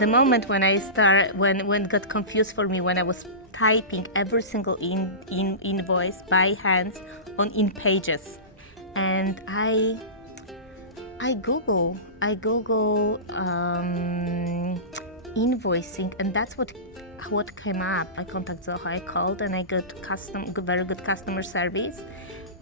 The moment when when it got confused for me, when I was typing every single invoice by hand in Pages, and I Google invoicing, and that's what came up. I contacted Zoho, I called, and I got very good customer service,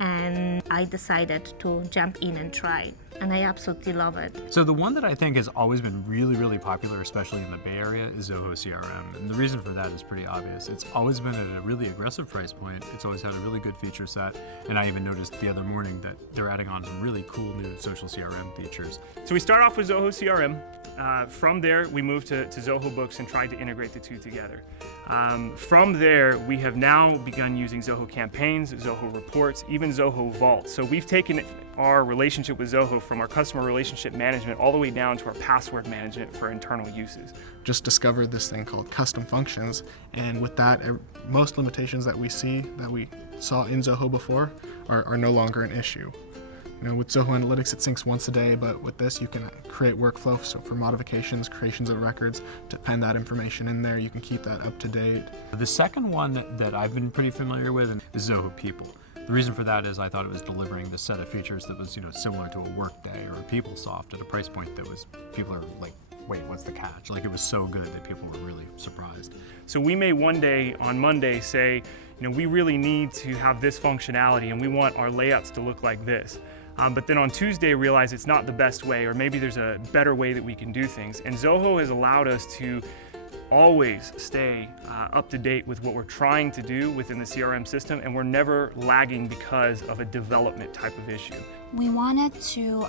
and I decided to jump in and try, and I absolutely love it. So the one that I think has always been really, really popular, especially in the Bay Area, is Zoho CRM. And the reason for that is pretty obvious. It's always been at a really aggressive price point. It's always had a really good feature set. And I even noticed the other morning that they're adding on some really cool new social CRM features. So we start off with Zoho CRM. From there, we moved to Zoho Books and tried to integrate the two together. From there, we have now begun using Zoho Campaigns, Zoho Reports, even Zoho Vault. So we've taken our relationship with Zoho from our customer relationship management all the way down to our password management for internal uses. Just discovered this thing called custom functions, and with that, most limitations that we saw in Zoho before are no longer an issue. You know, with Zoho Analytics, it syncs once a day, but with this, you can create workflow. So for modifications, creations of records, to pen that information in there, you can keep that up to date. The second one that I've been pretty familiar with is Zoho People. The reason for that is I thought it was delivering this set of features that was, similar to a Workday or a PeopleSoft at a price point that was, people are like, wait, what's the catch? Like, it was so good that people were really surprised. So we may one day, on Monday, say, we really need to have this functionality and we want our layouts to look like this. But then on Tuesday realize it's not the best way, or maybe there's a better way that we can do things. And Zoho has allowed us to always stay up to date with what we're trying to do within the CRM system, and we're never lagging because of a development type of issue. We wanted to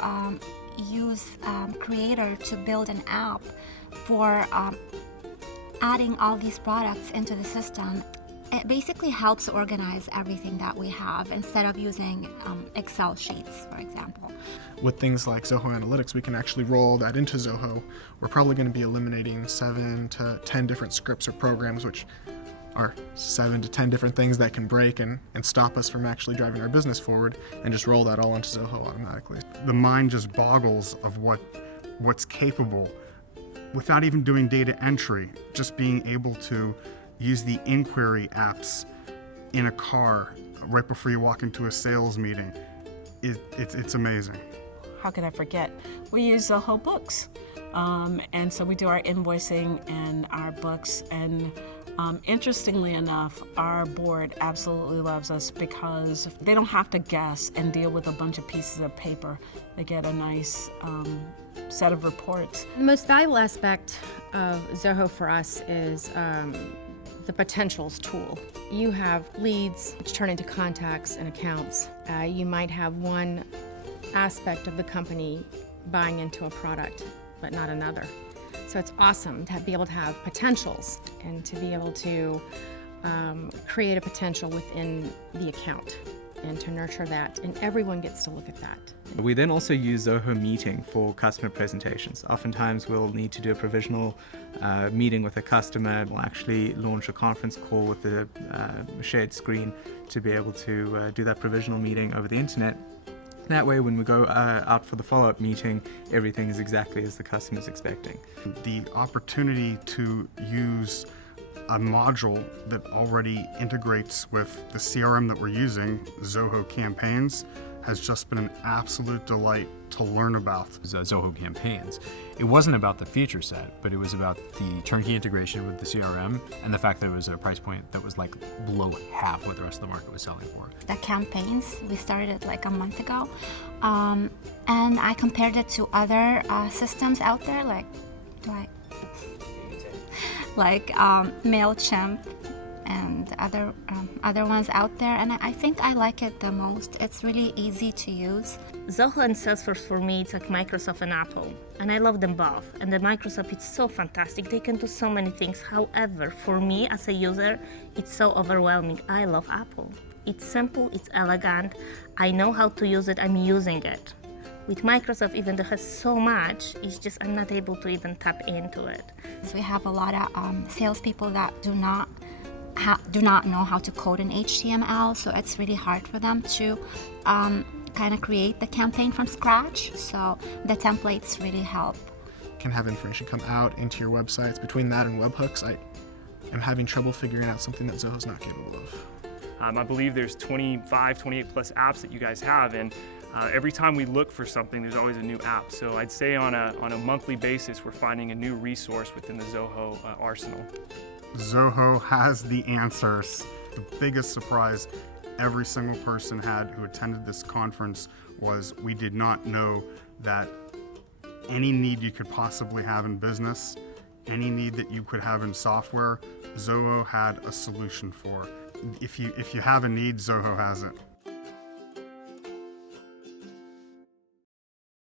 use Creator to build an app for adding all these products into the system. It basically helps organize everything that we have instead of using Excel sheets, for example. With things like Zoho Analytics, we can actually roll that into Zoho. We're probably going to be eliminating 7 to 10 different scripts or programs, which are 7 to 10 different things that can break and stop us from actually driving our business forward, and just roll that all into Zoho automatically. The mind just boggles of what's capable without even doing data entry, just being able to use the inquiry apps in a car right before you walk into a sales meeting. It's amazing. How could I forget? We use Zoho Books. And so we do our invoicing and our books. And interestingly enough, our board absolutely loves us because they don't have to guess and deal with a bunch of pieces of paper. They get a nice set of reports. The most valuable aspect of Zoho for us is the potentials tool. You have leads which turn into contacts and accounts. You might have one aspect of the company buying into a product, but not another. So it's awesome to be able to have potentials and to be able to create a potential within the account and to nurture that, and everyone gets to look at that. We then also use Zoho Meeting for customer presentations. Oftentimes we'll need to do a provisional meeting with a customer. We'll actually launch a conference call with a shared screen to be able to do that provisional meeting over the internet. That way, when we go out for the follow-up meeting, everything is exactly as the customer is expecting. The opportunity to use a module that already integrates with the CRM that we're using, Zoho Campaigns, has just been an absolute delight to learn about. Zoho Campaigns. It wasn't about the feature set, but it was about the turnkey integration with the CRM and the fact that it was at a price point that was like below half what the rest of the market was selling for. The campaigns, we started it like a month ago, and I compared it to other systems out there, like MailChimp and other ones out there, and I think I like it the most. It's really easy to use. Zoho and Salesforce for me, it's like Microsoft and Apple, and I love them both. And the Microsoft, it's so fantastic. They can do so many things. However, for me as a user, it's so overwhelming. I love Apple. It's simple, it's elegant. I know how to use it, I'm using it. With Microsoft, even though it has so much, it's just I'm not able to even tap into it. So we have a lot of salespeople that do not know how to code in HTML, so it's really hard for them to kind of create the campaign from scratch. So the templates really help. can have information come out into your websites. Between that and webhooks, I am having trouble figuring out something that Zoho's not capable of. I believe there's 25, 28 plus apps that you guys have, and every time we look for something, there's always a new app. So I'd say on a monthly basis, we're finding a new resource within the Zoho arsenal. Zoho has the answers. The biggest surprise every single person had who attended this conference was we did not know that any need you could possibly have in business, any need that you could have in software, Zoho had a solution for. If you have a need, Zoho has it.